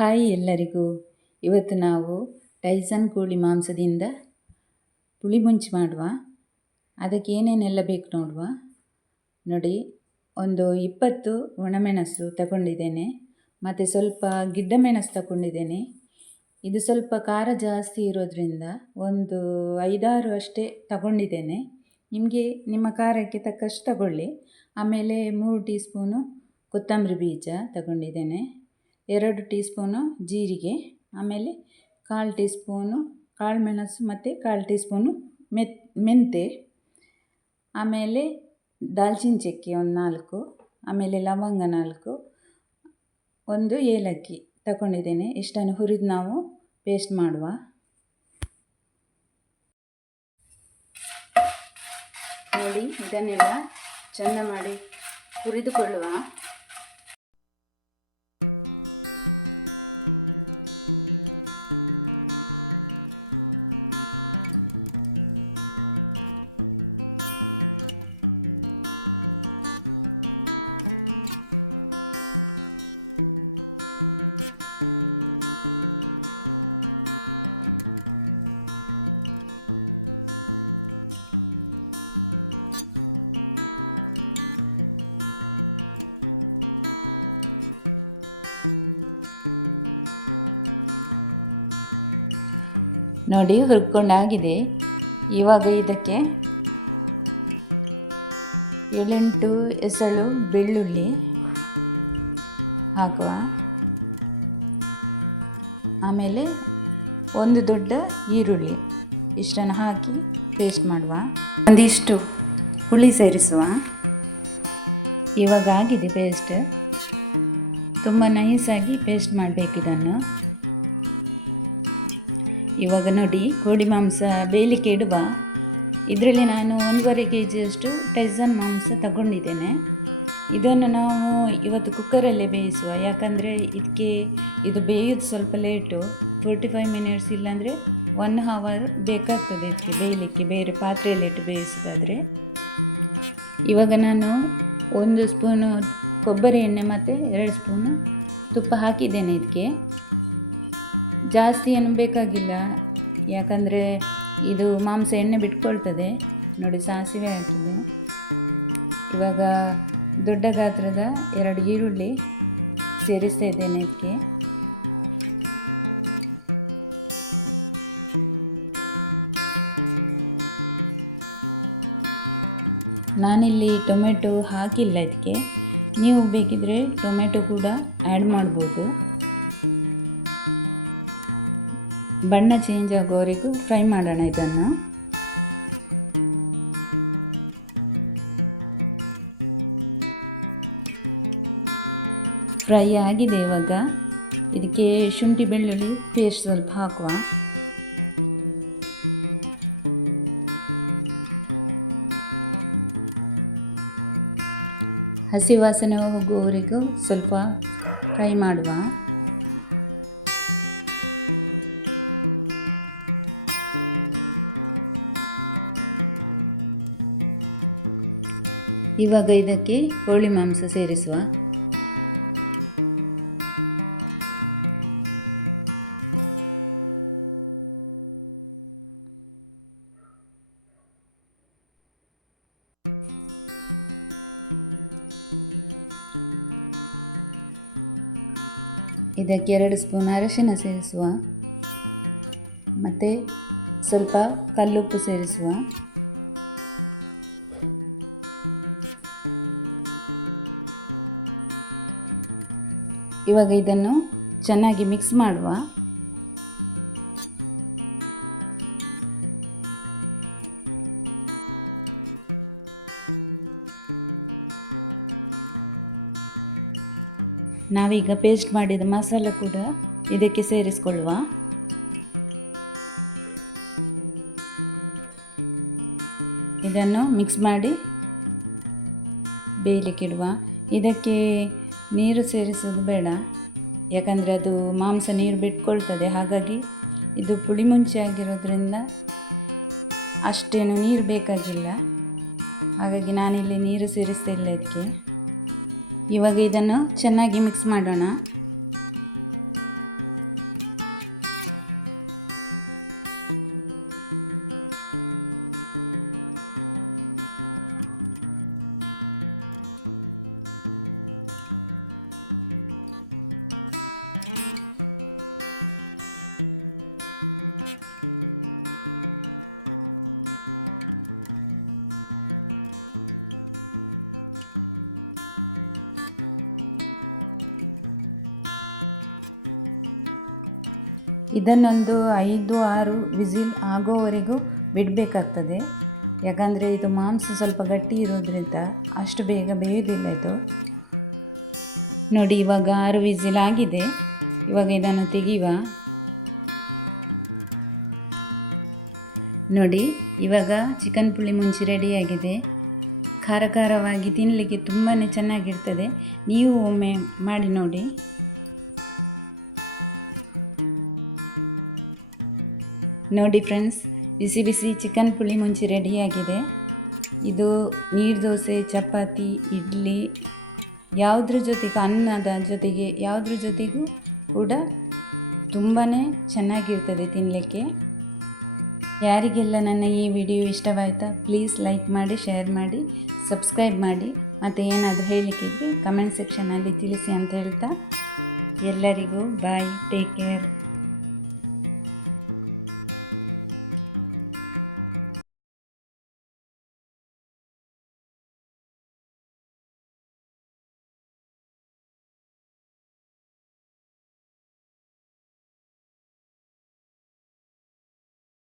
Hi ಎಲ್ಲರಿಗೂ. ಇವತ್ತು ನಾವು ಟೈಸನ್ ಕೋಳಿ ಮಾಂಸದಿಂದ ಪುಳಿ ಮುಂಚಿ ಮಾಡುವ. ಅದಕ್ಕೆ ಏನೇನೆಲ್ಲ ಬೇಕು ನೋಡುವ. ನೋಡಿ, ಒಂದು 20 ಒಣಮೆಣಸು ತಗೊಂಡಿದ್ದೇನೆ, ಮತ್ತು ಸ್ವಲ್ಪ ಗಿಡ್ಡ ಮೆಣಸು ತಗೊಂಡಿದ್ದೇನೆ. ಇದು ಸ್ವಲ್ಪ ಖಾರ ಜಾಸ್ತಿ ಇರೋದ್ರಿಂದ ಒಂದು 5-6 ಅಷ್ಟೇ ತಗೊಂಡಿದ್ದೇನೆ. ನಿಮಗೆ ನಿಮ್ಮ ಖಾರಕ್ಕೆ ತಕ್ಕಷ್ಟು ತಗೊಳ್ಳಿ. ಆಮೇಲೆ 3 ಟೀ ಸ್ಪೂನು ಕೊತ್ತಂಬರಿ ಬೀಜ ತಗೊಂಡಿದ್ದೇನೆ, 2 ಟೀ ಸ್ಪೂನು ಜೀರಿಗೆ, ಆಮೇಲೆ 1/4 ಟೀ ಸ್ಪೂನು ಕಾಳುಮೆಣಸು ಮತ್ತು 1/4 ಟೀ ಸ್ಪೂನು ಮೆಂತೆ, ಆಮೇಲೆ ದಾಲ್ಚಿನ್ನಿ ಚಕ್ಕೆ ಒಂದು 4, ಆಮೇಲೆ ಲವಂಗ 4, ಒಂದು ಏಲಕ್ಕಿ ತಗೊಂಡಿದ್ದೇನೆ. ಇಷ್ಟನ್ನು ಹುರಿದು ನಾವು ಪೇಸ್ಟ್ ಮಾಡುವ. ನೋಡಿ, ಇದನ್ನೆಲ್ಲ ಚೆಂದ ಮಾಡಿ ಹುರಿದುಕೊಳ್ಳುವ. ನೋಡಿ, ಹುರ್ಕೊಂಡಾಗಿದೆ. ಇವಾಗ ಇದಕ್ಕೆ 7-8 ಎಸಳು ಬೆಳ್ಳುಳ್ಳಿ ಹಾಕುವ. ಆಮೇಲೆ ಒಂದು ದೊಡ್ಡ ಈರುಳ್ಳಿ, ಇಷ್ಟನ್ನು ಹಾಕಿ ಪೇಸ್ಟ್ ಮಾಡುವ. ಒಂದಿಷ್ಟು ಹುಳಿ ಸೇರಿಸುವ. ಇವಾಗ ಆಗಿದೆ ಪೇಸ್ಟ್. ತುಂಬ ನೈಸಾಗಿ ಪೇಸ್ಟ್ ಮಾಡಬೇಕು ಇದನ್ನು. ಇವಾಗ ನೋಡಿ, ಕೋಳಿ ಮಾಂಸ ಬೇಯಲಿಕ್ಕೆ ಇಡುವ. ಇದರಲ್ಲಿ ನಾನು 1.5 kg ಅಷ್ಟು ಟೈಸನ್ ಮಾಂಸ ತಗೊಂಡಿದ್ದೇನೆ. ಇದನ್ನು ನಾವು ಇವತ್ತು ಕುಕ್ಕರಲ್ಲೇ ಬೇಯಿಸುವ. ಯಾಕಂದರೆ ಇದು ಬೇಯೋದು ಸ್ವಲ್ಪ ಲೇಟು, 45 ಮಿನಿಟ್ಸ್ ಇಲ್ಲಾಂದರೆ 1 ಅವರ್ ಬೇಕಾಗ್ತದೆ ಇದಕ್ಕೆ ಬೇಯಲಿಕ್ಕೆ, ಬೇರೆ ಪಾತ್ರೆಯಲ್ಲಿಟ್ಟು ಬೇಯಿಸೋದಾದರೆ. ಇವಾಗ ನಾನು 1 ಸ್ಪೂನು ಕೊಬ್ಬರಿ ಎಣ್ಣೆ ಮತ್ತು 2 ಸ್ಪೂನು ತುಪ್ಪ ಹಾಕಿದ್ದೇನೆ. ಇದಕ್ಕೆ ಜಾಸ್ತಿ ಏನು ಬೇಕಾಗಿಲ್ಲ, ಯಾಕಂದರೆ ಇದು ಮಾಂಸ ಎಣ್ಣೆ ಬಿಟ್ಕೊಳ್ತದೆ. ನೋಡಿ, ಸಾಸಿವೆ ಹಾಕಿದೆ. ಇವಾಗ ದೊಡ್ಡ ಗಾತ್ರದ 2 ಈರುಳ್ಳಿ ಸೇರಿಸ್ತಾ ಇದ್ದೇನೆ ಇದಕ್ಕೆ. ನಾನಿಲ್ಲಿ ಟೊಮೆಟೊ ಹಾಕಿಲ್ಲ ಇದಕ್ಕೆ, ನೀವು ಬೇಕಿದ್ರೆ ಟೊಮೆಟೊ ಕೂಡ ಆ್ಯಡ್ ಮಾಡ್ಬೋದು. ಬಣ್ಣ ಚೇಂಜ್ ಆಗೋವರೆಗೂ ಫ್ರೈ ಮಾಡೋಣ ಇದನ್ನು. ಫ್ರೈ ಆಗಿದೆ. ಇವಾಗ ಇದಕ್ಕೆ ಶುಂಠಿ ಬೆಳ್ಳುಳ್ಳಿ ಪೇಸ್ಟ್ ಸ್ವಲ್ಪ ಹಾಕುವ. ಹಸಿ ವಾಸನೆ ಹೋಗುವವರೆಗೂ ಸ್ವಲ್ಪ ಫ್ರೈ ಮಾಡುವ. ಇವಾಗ ಇದಕ್ಕೆ ಕೋಳಿ ಮಾಂಸ ಸೇರಿಸುವ. ಇದಕ್ಕೆ 2 ಸ್ಪೂನ್ ಅರಿಶಿನ ಸೇರಿಸುವ, ಮತ್ತು ಸ್ವಲ್ಪ ಕಲ್ಲುಪ್ಪು ಸೇರಿಸುವ. ಇವಾಗ ಇದನ್ನು ಚೆನ್ನಾಗಿ ಮಿಕ್ಸ್ ಮಾಡುವ. ನಾವೀಗ ಪೇಸ್ಟ್ ಮಾಡಿದ ಮಸಾಲೆ ಕೂಡ ಇದಕ್ಕೆ ಸೇರಿಸಿಕೊಳ್ಳುವ. ಇದನ್ನು ಮಿಕ್ಸ್ ಮಾಡಿ ಬೇಯಲಿಕ್ಕಿಡುವ. ಇದಕ್ಕೆ ನೀರು ಸೇರಿಸೋದು ಬೇಡ, ಯಾಕಂದರೆ ಅದು ಮಾಂಸ ನೀರು ಬಿಟ್ಕೊಳ್ತದೆ. ಹಾಗಾಗಿ ಇದು ಪುಳಿ ಮುಂಚಿ ಆಗಿರೋದ್ರಿಂದ ಅಷ್ಟೇನು ನೀರು ಬೇಕಾಗಿಲ್ಲ. ಹಾಗಾಗಿ ನಾನಿಲ್ಲಿ ನೀರು ಸೇರಿಸ್ತಾ ಇಲ್ಲ ಇದಕ್ಕೆ. ಇವಾಗ ಇದನ್ನು ಚೆನ್ನಾಗಿ ಮಿಕ್ಸ್ ಮಾಡೋಣ. ಇದನ್ನೊಂದು 5-6 ವಿಸಿಲ್ ಆಗೋವರೆಗೂ ಬಿಡಬೇಕಾಗ್ತದೆ. ಯಾಕಂದರೆ ಇದು ಮಾಂಸ ಸ್ವಲ್ಪ ಗಟ್ಟಿ ಇರೋದ್ರಿಂದ ಅಷ್ಟು ಬೇಗ ಬೇಯೋದಿಲ್ಲ ಇದು. ನೋಡಿ ಇವಾಗ 6 ವಿಸಿಲ್ ಆಗಿದೆ. ಇವಾಗ ಇದನ್ನು ತೆಗೆಯುವ. ನೋಡಿ ಇವಾಗ ಚಿಕನ್ ಪುಳಿ ಮುಂಚಿ ರೆಡಿಯಾಗಿದೆ. ಖಾರ ಖಾರವಾಗಿ ತಿನ್ನಲಿಕ್ಕೆ ತುಂಬಾ ಚೆನ್ನಾಗಿರ್ತದೆ. ನೀವು ಒಮ್ಮೆ ಮಾಡಿ ನೋಡಿ. ನೋಡಿ ಫ್ರೆಂಡ್ಸ್, ಬಿಸಿ ಬಿಸಿ ಚಿಕನ್ ಪುಳಿ ಮುಂಚಿ ರೆಡಿಯಾಗಿದೆ. ಇದು ನೀರು ದೋಸೆ, ಚಪಾತಿ, ಇಡ್ಲಿ ಯಾವುದ್ರ ಜೊತೆಗೆ, ಅನ್ನದ ಜೊತೆಗೆ ಯಾವುದ್ರ ಜೊತೆಗೂ ಕೂಡ ತುಂಬಾ ಚೆನ್ನಾಗಿರ್ತದೆ ತಿನ್ನಲಿಕ್ಕೆ. ಯಾರಿಗೆಲ್ಲ ನನ್ನ ಈ ವಿಡಿಯೋ ಇಷ್ಟವಾಯಿತಾ ಪ್ಲೀಸ್ ಲೈಕ್ ಮಾಡಿ, ಶೇರ್ ಮಾಡಿ, ಸಬ್ಸ್ಕ್ರೈಬ್ ಮಾಡಿ. ಮತ್ತು ಏನಾದರೂ ಹೇಳಲಿಕ್ಕಿದ್ರೆ ಕಮೆಂಟ್ ಸೆಕ್ಷನಲ್ಲಿ ತಿಳಿಸಿ ಅಂತ ಹೇಳ್ತಾ ಎಲ್ಲರಿಗೂ ಬಾಯ್, ಟೇಕ್ ಕೇರ್.